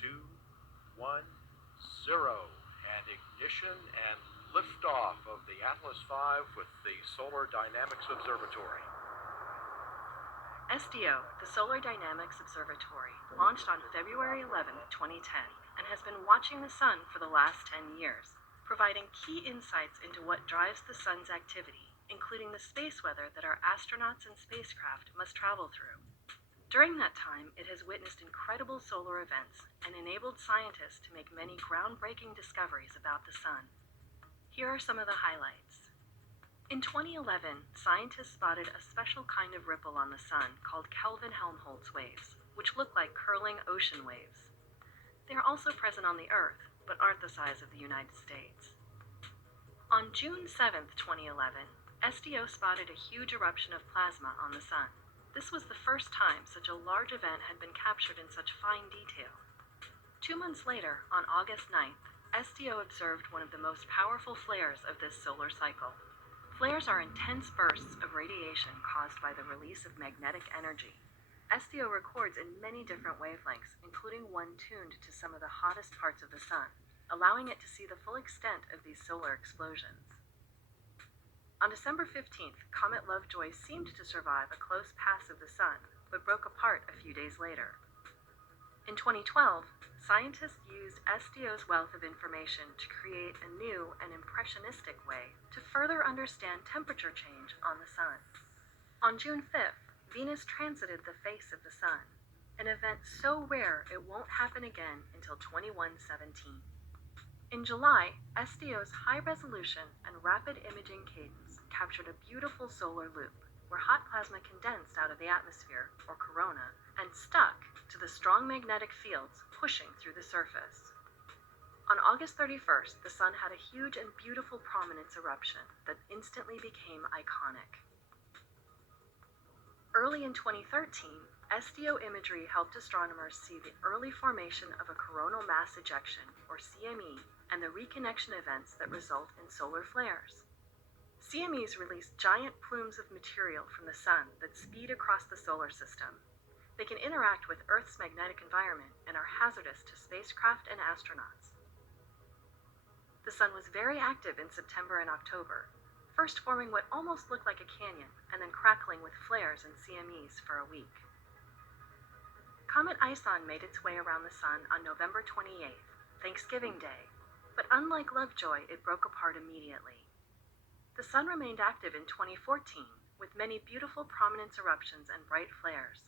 2, 1, 0. And ignition and liftoff of the Atlas V with the Solar Dynamics Observatory. SDO, the Solar Dynamics Observatory, launched on February 11, 2010, and has been watching the sun for the last 10 years, providing key insights into what drives the sun's activity, including the space weather that our astronauts and spacecraft must travel through. During that time, it has witnessed incredible solar events and enabled scientists to make many groundbreaking discoveries about the sun. Here are some of the highlights. In 2011, scientists spotted a special kind of ripple on the sun called Kelvin-Helmholtz waves, which look like curling ocean waves. They are also present on the Earth, but aren't the size of the United States. On June 7, 2011, SDO spotted a huge eruption of plasma on the sun. This was the first time such a large event had been captured in such fine detail. 2 months later, on August 9th, SDO observed one of the most powerful flares of this solar cycle. Flares are intense bursts of radiation caused by the release of magnetic energy. SDO records in many different wavelengths, including one tuned to some of the hottest parts of the sun, allowing it to see the full extent of these solar explosions. On December 15th, Comet Lovejoy seemed to survive a close pass of the sun, but broke apart a few days later. In 2012, scientists used SDO's wealth of information to create a new and impressionistic way to further understand temperature change on the sun. On June 5th, Venus transited the face of the sun, an event so rare it won't happen again until 2117. In July, SDO's high-resolution and rapid imaging cadence captured a beautiful solar loop, where hot plasma condensed out of the atmosphere, or corona, and stuck to the strong magnetic fields pushing through the surface. On August 31st, the sun had a huge and beautiful prominence eruption that instantly became iconic. Early in 2013, SDO imagery helped astronomers see the early formation of a coronal mass ejection, or CME, and the reconnection events that result in solar flares. CMEs release giant plumes of material from the sun that speed across the solar system. They can interact with Earth's magnetic environment and are hazardous to spacecraft and astronauts. The sun was very active in September and October, first forming what almost looked like a canyon and then crackling with flares and CMEs for a week. Comet Ison made its way around the sun on November 28th, Thanksgiving Day, but unlike Lovejoy, it broke apart immediately. The sun remained active in 2014, with many beautiful prominence eruptions and bright flares.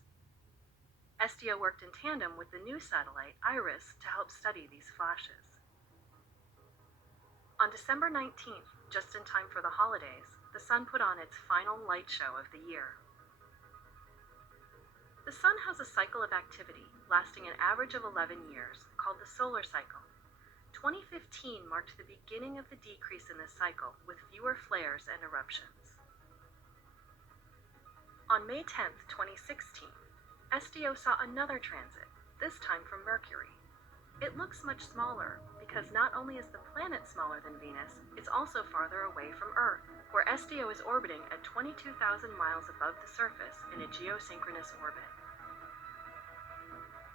SDO worked in tandem with the new satellite, IRIS, to help study these flashes. On December 19th, just in time for the holidays, the sun put on its final light show of the year. The sun has a cycle of activity lasting an average of 11 years, called the solar cycle. 2015 marked the beginning of the decrease in this cycle, with fewer flares and eruptions. On May 10, 2016, SDO saw another transit, this time from Mercury. It looks much smaller, because not only is the planet smaller than Venus, it's also farther away from Earth, where SDO is orbiting at 22,000 miles above the surface in a geosynchronous orbit.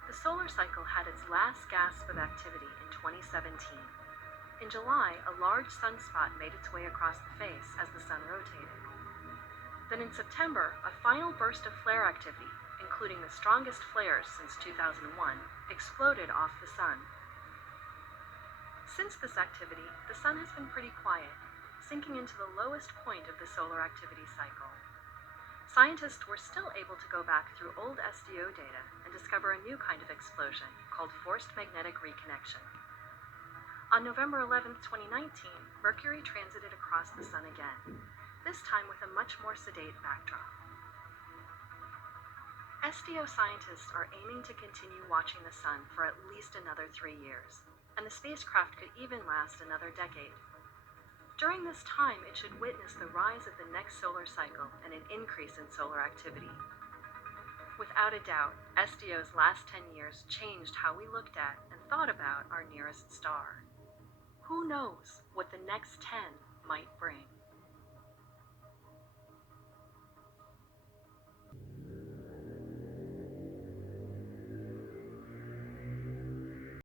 The solar cycle had its last gasp of activity in 2017. In July, a large sunspot made its way across the face as the sun rotated. Then in September, a final burst of flare activity, including the strongest flares since 2001, exploded off the sun. Since this activity, the sun has been pretty quiet, sinking into the lowest point of the solar activity cycle. Scientists were still able to go back through old SDO data and discover a new kind of explosion called forced magnetic reconnection. On November 11, 2019, Mercury transited across the sun again, this time with a much more sedate backdrop. SDO scientists are aiming to continue watching the sun for at least another 3 years, and the spacecraft could even last another decade. During this time, it should witness the rise of the next solar cycle and an increase in solar activity. Without a doubt, SDO's last 10 years changed how we looked at and thought about our nearest star. Who knows what the next 10 might bring?